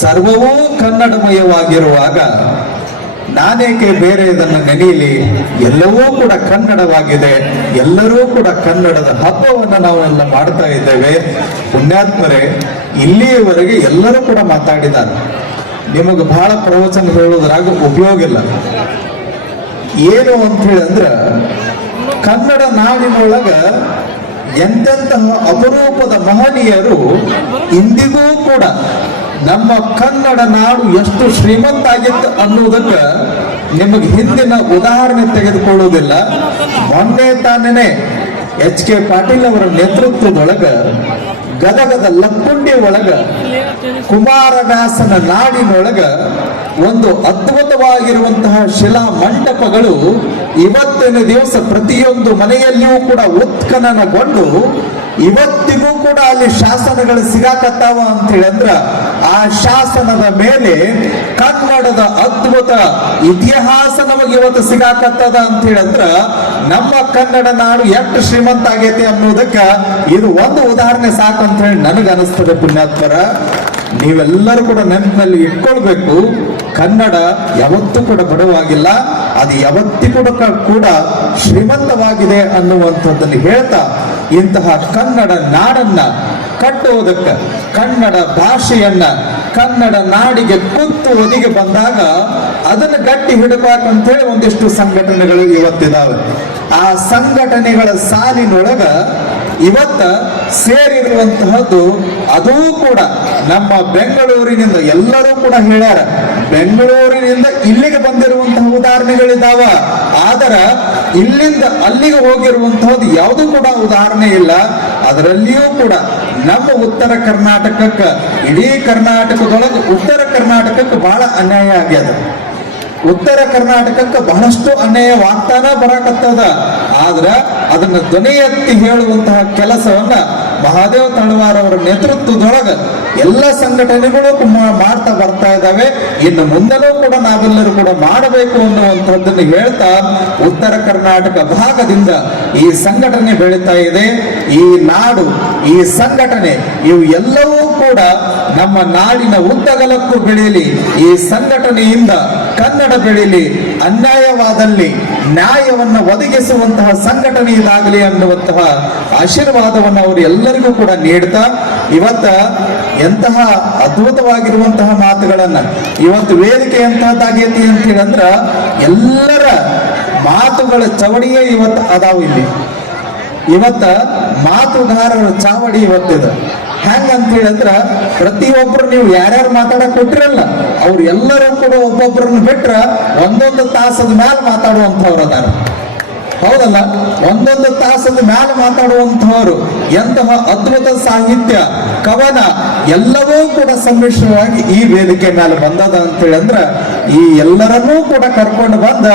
ಸರ್ವವೂ ಕನ್ನಡಮಯವಾಗಿರುವಾಗ ನಾನೇಕೆ ಬೇರೆ ಇದನ್ನು ನೆನೆಯಲಿ ಎಲ್ಲವೂ ಕೂಡ ಕನ್ನಡವಾಗಿದೆ. ಎಲ್ಲರೂ ಕೂಡ ಕನ್ನಡದ ಹಬ್ಬವನ್ನು ನಾವೆಲ್ಲ ಮಾಡ್ತಾ ಇದ್ದೇವೆ. ಪುಣ್ಯಾತ್ಮರೇ, ಇಲ್ಲಿಯವರೆಗೆ ಎಲ್ಲರೂ ಕೂಡ ಮಾತಾಡಿದ್ದಾರೆ. ನಿಮಗೆ ಬಹಳ ಪ್ರವಚನ ಹೇಳೋದ್ರಾಗ ಉಪಯೋಗ ಇಲ್ಲ. ಏನು ಅಂತ ಹೇಳಿದ್ರ ಕನ್ನಡ ನಾಡಿನೊಳಗ ಎಂತೆಂತಹ ಅಪರೂಪದ ಮಹನೀಯರು ಇಂದಿಗೂ ಕೂಡ ನಮ್ಮ ಕನ್ನಡ ನಾಡು ಎಷ್ಟು ಶ್ರೀಮಂತ ಆಗಿತ್ತು ಅನ್ನುವುದಕ್ಕೆ ನಿಮಗೆ ಹಿಂದಿನ ಉದಾಹರಣೆ ತೆಗೆದುಕೊಳ್ಳುವುದಿಲ್ಲ. ಮೊನ್ನೆ ತಾನೇ ಎಚ್ ಕೆ ಪಾಟೀಲ್ ಅವರ ನೇತೃತ್ವದೊಳಗ, ಗದಗದ ಲಕ್ಕುಂಡಿ ಒಳಗ ಕುಮಾರದಾಸನ ನಾಡಿನೊಳಗ ಒಂದು ಅದ್ಭುತವಾಗಿರುವಂತಹ ಶಿಲಾ ಮಂಟಪಗಳು ಇವತ್ತಿನ ದಿವಸ ಪ್ರತಿಯೊಂದು ಮನೆಯಲ್ಲಿಯೂ ಕೂಡ ಉತ್ಖನನಗೊಂಡು ಇವತ್ತಿಗೂ ಕೂಡ ಅಲ್ಲಿ ಶಾಸನಗಳು ಸಿಗಾಕತ್ತಾವ ಅಂತ ಹೇಳಂದ್ರ ಆ ಶಾಸನದ ಮೇಲೆ ಕನ್ನಡದ ಅದ್ಭುತ ಇತಿಹಾಸ ನಮಗೆ ಇವತ್ತು ಸಿಗಾಕತ್ತದ ಅಂತ ಹೇಳಂದ್ರ ನಮ್ಮ ಕನ್ನಡ ನಾಡು ಎಷ್ಟು ಶ್ರೀಮಂತ ಆಗೈತಿ ಅನ್ನೋದಕ್ಕ ಇದು ಒಂದು ಉದಾಹರಣೆ ಸಾಕು ಅಂತ ಹೇಳಿ ನನಗೆ ಅನಿಸ್ತದೆ ಪುಣ್ಯಾತ್ಮರ. ನೀವೆಲ್ಲರೂ ಕೂಡ ನೆನಪಿನಲ್ಲಿ ಇಟ್ಕೊಳ್ಬೇಕು. ಕನ್ನಡ ಯಾವತ್ತೂ ಕೂಡ ಬಡವಾಗಿಲ್ಲ. ಅದು ಯಾವತ್ತಿಗೂ ಕೂಡ ಶ್ರೀಮಂತವಾಗಿದೆ ಅನ್ನುವಂಥದ್ದನ್ನು ಹೇಳ್ತಾ ಇಂತಹ ಕನ್ನಡ ನಾಡನ್ನ ಕಟ್ಟುವುದಕ್ಕೆ, ಕನ್ನಡ ಭಾಷೆಯನ್ನ ಕನ್ನಡ ನಾಡಿಗೆ ಕುತ್ತು ಒದಿಗೆ ಬಂದಾಗ ಅದನ್ನು ಗಟ್ಟಿ ಹಿಡಬೇಕಂತೇಳಿ ಒಂದಿಷ್ಟು ಸಂಘಟನೆಗಳು ಇವತ್ತಿದಾವೆ. ಆ ಸಂಘಟನೆಗಳ ಸಾಲಿನೊಳಗ ಇವತ್ತ ಸೇರಿರುವಂತಹದ್ದು ಅದೂ ಕೂಡ ನಮ್ಮ ಬೆಂಗಳೂರಿನಿಂದ ಎಲ್ಲರೂ ಕೂಡ ಹೇಳ್ಯಾರ. ಬೆಂಗಳೂರಿನಿಂದ ಇಲ್ಲಿಗೆ ಬಂದಿರುವಂತಹ ಉದಾಹರಣೆಗಳಿದ್ದಾವ ಆದರ ಇಲ್ಲಿಂದ ಅಲ್ಲಿಗೆ ಹೋಗಿರುವಂತಹದ್ದು ಯಾವುದೂ ಕೂಡ ಉದಾಹರಣೆ ಇಲ್ಲ. ಅದರಲ್ಲಿಯೂ ಕೂಡ ನಮ್ಮ ಉತ್ತರ ಕರ್ನಾಟಕಕ್ಕೆ, ಇಡೀ ಕರ್ನಾಟಕದೊಳಗೆ ಉತ್ತರ ಕರ್ನಾಟಕಕ್ಕೆ ಬಹಳ ಅನ್ಯಾಯ ಆಗ್ಯದ. ಉತ್ತರ ಕರ್ನಾಟಕಕ್ಕೆ ಬಹಳಷ್ಟು ಅನ್ಯಾಯವಾಗ್ತಾನ ಬರಕತ್ತದ. ಆದ್ರ ಅದನ್ನ ಧ್ವನಿ ಎತ್ತಿ ಹೇಳುವಂತಹ ಕೆಲಸವನ್ನ ಮಹಾದೇವ ತಳವಾರ್ ಅವರ ನೇತೃತ್ವದೊಳಗ ಎಲ್ಲ ಸಂಘಟನೆಗಳು ಮಾಡ್ತಾ ಬರ್ತಾ ಇದ್ದಾವೆ. ಇನ್ನು ಮುಂದೆನೂ ಕೂಡ ನಾವೆಲ್ಲರೂ ಕೂಡ ಮಾಡಬೇಕು ಅನ್ನುವಂಥದ್ದನ್ನು ಹೇಳ್ತಾ ಉತ್ತರ ಕರ್ನಾಟಕ ಭಾಗದಿಂದ ಈ ಸಂಘಟನೆ ಬೆಳೀತಾ ಇದೆ. ಈ ನಾಡು, ಈ ಸಂಘಟನೆ, ಇವು ಎಲ್ಲವೂ ಕೂಡ ನಮ್ಮ ನಾಡಿನ ಉದ್ದಗಲಕ್ಕೂ ಬೆಳೆಯಲಿ ಈ ಸಂಘಟನೆಯಿಂದ ಕನ್ನಡ ಬೆಳೀಲಿ, ಅನ್ಯಾಯವಾದಲ್ಲಿ ನ್ಯಾಯವನ್ನು ಒದಗಿಸುವಂತಹ ಸಂಘಟನೆ ಇದಾಗಲಿ ಅನ್ನುವಂತಹ ಆಶೀರ್ವಾದವನ್ನು ಅವರು ಎಲ್ಲರಿಗೂ ಕೂಡ ನೀಡ್ತಾ, ಇವತ್ತ ಎಂತಹ ಅದ್ಭುತವಾಗಿರುವಂತಹ ಮಾತುಗಳನ್ನ, ಇವತ್ತು ವೇದಿಕೆ ಎಂತಹದ್ದಾಗೈತಿ ಅಂತ ಹೇಳಿದ್ರ ಎಲ್ಲರ ಮಾತುಗಳ ಚವಡಿಯೇ ಇವತ್ತು ಅದಾವು ಇಲ್ಲಿ. ಇವತ್ತ ಮಾತುಗಾರರ ಚಾವಡಿ ಇವತ್ತಿದೆ. ಹೆಂಗ ಅಂತ ಹೇಳಿದ್ರ ಪ್ರತಿಯೊಬ್ರು ನೀವು ಯಾರ್ಯಾರು ಮಾತಾಡಕ್ ಕೊಟ್ಟಿರಲ್ಲ, ಅವ್ರು ಎಲ್ಲರೂ ಕೂಡ ಒಬ್ಬೊಬ್ಬರನ್ನ ಬಿಟ್ರ ಒಂದೊಂದು ತಾಸದ ಮ್ಯಾಲ ಮಾತಾಡುವಂಥವ್ರು ಅದಾರ. ಹೌದಲ್ಲ? ಒಂದೊಂದು ತಾಸದ ಮ್ಯಾಲ ಮಾತಾಡುವಂತಹವರು ಎಂತಹ ಅದ್ಭುತ ಸಾಹಿತ್ಯ, ಕವನ, ಎಲ್ಲವೂ ಕೂಡ ಸಮ್ಮಿಶ್ರವಾಗಿ ಈ ವೇದಿಕೆ ಮೇಲೆ ಬಂದದ ಅಂತೇಳಿ ಅಂದ್ರ, ಈ ಎಲ್ಲರನ್ನೂ ಕೂಡ ಕರ್ಕೊಂಡು ಬಂದ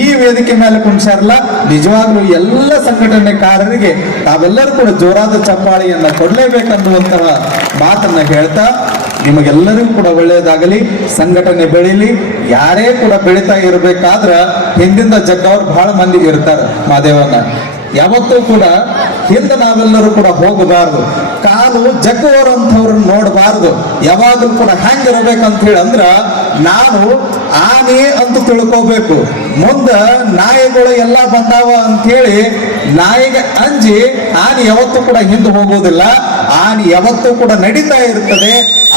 ಈ ವೇದಿಕೆ ಮೇಲೆ ಕುಣಿಸಾರಲ್ಲ ನಿಜವಾಗ್ಲೂ ಎಲ್ಲ ಸಂಘಟನೆಕಾರರಿಗೆ ತಾವೆಲ್ಲರೂ ಕೂಡ ಜೋರಾದ ಚಪ್ಪಾಳಿಯನ್ನ ಕೊಡ್ಲೇಬೇಕನ್ನುವಂತಹ ಮಾತನ್ನ ಹೇಳ್ತಾ ನಿಮಗೆಲ್ಲರಿಗೂ ಕೂಡ ಒಳ್ಳೆಯದಾಗಲಿ, ಸಂಘಟನೆ ಬೆಳೀಲಿ, ಯಾರೇ ಕೂಡ ಬೆಳೀತಾ ಇರಬೇಕಾದ್ರ ಹಿಂದಿಂದ ಜಗ್ಗವ್ರು ಬಹಳ ಮಂದಿ ಇರ್ತಾರೆ ಮಾದೇವನ್ನ ಯಾವತ್ತೂ ಕೂಡ ಹಿಂದೆ ನಾವೆಲ್ಲರೂ ಕೂಡ ಹೋಗಬಾರ್ದು. ಕಾಲು ಜಗ್ಗುವರಂಥವ್ರನ್ನ ನೋಡಬಾರದು. ಯಾವಾಗಲೂ ಕೂಡ ಹೆಂಗಿರ್ಬೇಕಂತ ಹೇಳಿ ಅಂದ್ರ ನಾನು ಆನೆ ಅಂತ ತಿಳ್ಕೋಬೇಕು. ಮುಂದ ನಾಯಿಗಳು ಎಲ್ಲ ಬಂದಾವ ಅಂತ ಹೇಳಿ ನಾಯಿಗೆ ಅಂಜಿ ಆನೆ ಯಾವತ್ತೂ ಕೂಡ ಹಿಂದೆ ಹೋಗೋದಿಲ್ಲ. ಆನೆ ಯಾವತ್ತೂ ಕೂಡ ನಡೀತಾ ಇರ್ತದೆ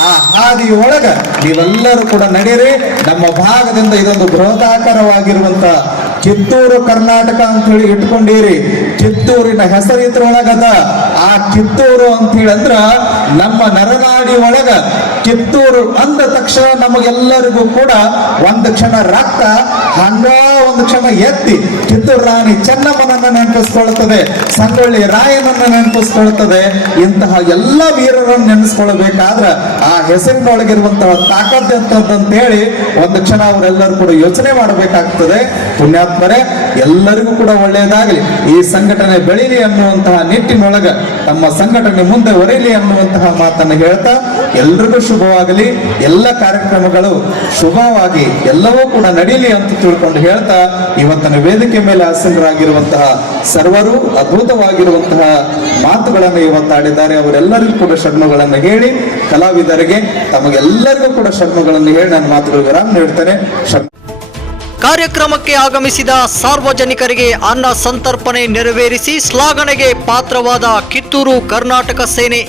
ಆ ಹಾದಿಯೊಳಗ ನೀವೆಲ್ಲರೂ ಕೂಡ ನಡೀರಿ. ನಮ್ಮ ಭಾಗದಿಂದ ಇದೊಂದು ಬೃಹದಾಕಾರವಾಗಿರುವಂತ ಕಿತ್ತೂರು ಕರ್ನಾಟಕ ಅಂತ ಹೇಳಿ ಇಟ್ಕೊಂಡಿರಿ. ಕಿತ್ತೂರಿನ ಹೆಸರು ಇದ್ರೊಳಗದ ಆ ಕಿತ್ತೂರು ಅಂತ ಅಂದ್ರ ನಮ್ಮ ನರನಾಡಿ ಒಳಗ ಕಿತ್ತೂರು ಅಂದ ತಕ್ಷಣ ನಮಗೆಲ್ಲರಿಗೂ ಕೂಡ ಒಂದು ಕ್ಷಣ ರಕ್ತ ಹಂಗ ಒಂದು ಕ್ಷಣ ಎತ್ತಿ ಕಿತ್ತೂರು ರಾಣಿ ಚೆನ್ನಮ್ಮನನ್ನ ನೆನಪಿಸ್ಕೊಳ್ಳುತ್ತದೆ ಸಂಗೊಳ್ಳಿ ರಾಯನನ್ನ ನೆನಪಿಸ್ಕೊಳ್ಳುತ್ತದೆ ಇಂತಹ ಎಲ್ಲ ವೀರರನ್ನು ನೆನೆಸ್ಕೊಳ್ಬೇಕಾದ್ರ ಆ ಹೆಸರಿನೊಳಗಿರುವಂತಹ ತಾಕತ್ ಹೇಳಿ ಒಂದು ಕ್ಷಣ ಅವರೆಲ್ಲರೂ ಕೂಡ ಯೋಚನೆ ಮಾಡಬೇಕಾಗ್ತದೆ. ಪುಣ್ಯಾತ್ಮರೇ, ಎಲ್ಲರಿಗೂ ಕೂಡ ಒಳ್ಳೆಯದಾಗಲಿ. ಈ ಸಂಘಟನೆ ಬೆಳೀಲಿ ಅನ್ನುವಂತಹ ನಿಟ್ಟಿನೊಳಗ, ತಮ್ಮ ಸಂಘಟನೆ ಮುಂದೆ ಒರೆಯಲಿ ಅನ್ನುವಂತಹ ಮಾತನ್ನು ಹೇಳ್ತಾ, ಎಲ್ರಿಗೂ ಶುಭವಾಗಲಿ. ಎಲ್ಲ ಕಾರ್ಯಕ್ರಮಗಳು ಶುಭವಾಗಿ ಎಲ್ಲವೂ ಕೂಡ ನಡೀಲಿ ಅಂತ ತಿಳ್ಕೊಂಡು ಹೇಳ್ತಾ ಇವತ್ತಿನ ವೇದಿಕೆ ಮೇಲೆ ಆಸೀನರಾಗಿರುವಂತಹ ಸರ್ವರು, ಅದ್ಭುತವಾಗಿರುವಂತಹ ಮಾತುಗಳನ್ನು ಇವತ್ತಾಡಿದ್ದಾರೆ ಅವರೆಲ್ಲರಿಗೂ ಕೂಡ ಶರಣುಗಳನ್ನು ಹೇಳಿ, ಕಲಾವಿದರಿಗೆ, ತಮಗೆಲ್ಲರಿಗೂ ಕೂಡ ಶರಣುಗಳನ್ನು ಹೇಳಿ ನನ್ನ ಮಾತುಗಳು ವಿರಾಮ ನೀಡ್ತೇನೆ. ಕಾರ್ಯಕ್ರಮಕ್ಕೆ ಆಗಮಿಸಿದ ಸಾರ್ವಜನಿಕರಿಗೆ ಅನ್ನ ಸಂತರ್ಪಣೆ ನೆರವೇರಿಸಿ ಶ್ಲಾಘನೆಗೆ ಪಾತ್ರವಾದ ಕಿತ್ತೂರು ಕರ್ನಾಟಕ ಸೇನೆ.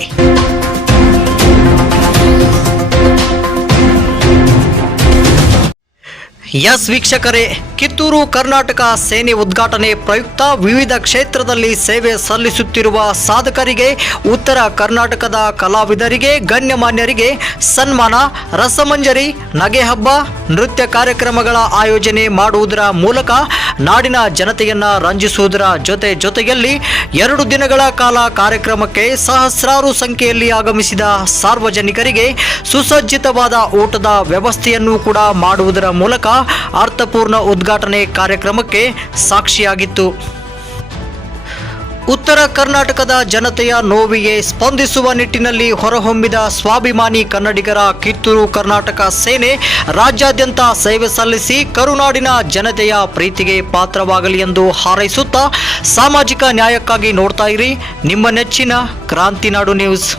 ಎಸ್ ವೀಕ್ಷಕರೇ, ಕಿತ್ತೂರು ಕರ್ನಾಟಕ ಸೇನೆ ಉದ್ಘಾಟನೆ ಪ್ರಯುಕ್ತ ವಿವಿಧ ಕ್ಷೇತ್ರದಲ್ಲಿ ಸೇವೆ ಸಲ್ಲಿಸುತ್ತಿರುವ ಸಾಧಕರಿಗೆ, ಉತ್ತರ ಕರ್ನಾಟಕದ ಕಲಾವಿದರಿಗೆ, ಗಣ್ಯಮಾನ್ಯರಿಗೆ ಸನ್ಮಾನ, ರಸಮಂಜರಿ ನಗೆ ಹಬ್ಬ ನೃತ್ಯ ಕಾರ್ಯಕ್ರಮಗಳ ಆಯೋಜನೆ ಮಾಡುವುದರ ಮೂಲಕ ನಾಡಿನ ಜನತೆಯನ್ನು ರಂಜಿಸುವುದರ ಜೊತೆ ಜೊತೆಯಲ್ಲಿ ಎರಡು ದಿನಗಳ ಕಾಲ ಕಾರ್ಯಕ್ರಮಕ್ಕೆ ಸಹಸ್ರಾರು ಸಂಖ್ಯೆಯಲ್ಲಿ ಆಗಮಿಸಿದ ಸಾರ್ವಜನಿಕರಿಗೆ ಸುಸಜ್ಜಿತವಾದ ಊಟದ ವ್ಯವಸ್ಥೆಯನ್ನು ಕೂಡ ಮಾಡುವುದರ ಮೂಲಕ ಅರ್ಥಪೂರ್ಣ ಉದ್ಘಾಟನೆ ಕಾರ್ಯಕ್ರಮಕ್ಕೆ ಸಾಕ್ಷಿಯಾಗಿತ್ತು. ಉತ್ತರ ಕರ್ನಾಟಕದ ಜನತೆಯ ನೋವಿಗೆ ಸ್ಪಂದಿಸುವ ನಿಟ್ಟಿನಲ್ಲಿ ಹೊರಹೊಮ್ಮಿದ ಸ್ವಾಭಿಮಾನಿ ಕನ್ನಡಿಗರ ಕಿತ್ತೂರು ಕರ್ನಾಟಕ ಸೇನೆ ರಾಜ್ಯಾದ್ಯಂತ ಸೇವೆ ಸಲ್ಲಿಸಿ ಕರುನಾಡಿನ ಜನತೆಯ ಪ್ರೀತಿಗೆ ಪಾತ್ರವಾಗಲಿ ಎಂದು ಹಾರೈಸುತ್ತಾ ಸಾಮಾಜಿಕ ನ್ಯಾಯಕ್ಕಾಗಿ ನೋಡ್ತಾ ಇರಿ. ನಿಮ್ಮ ನೆಚ್ಚಿನ ಕ್ರಾಂತಿನಾಡು ನ್ಯೂಸ್.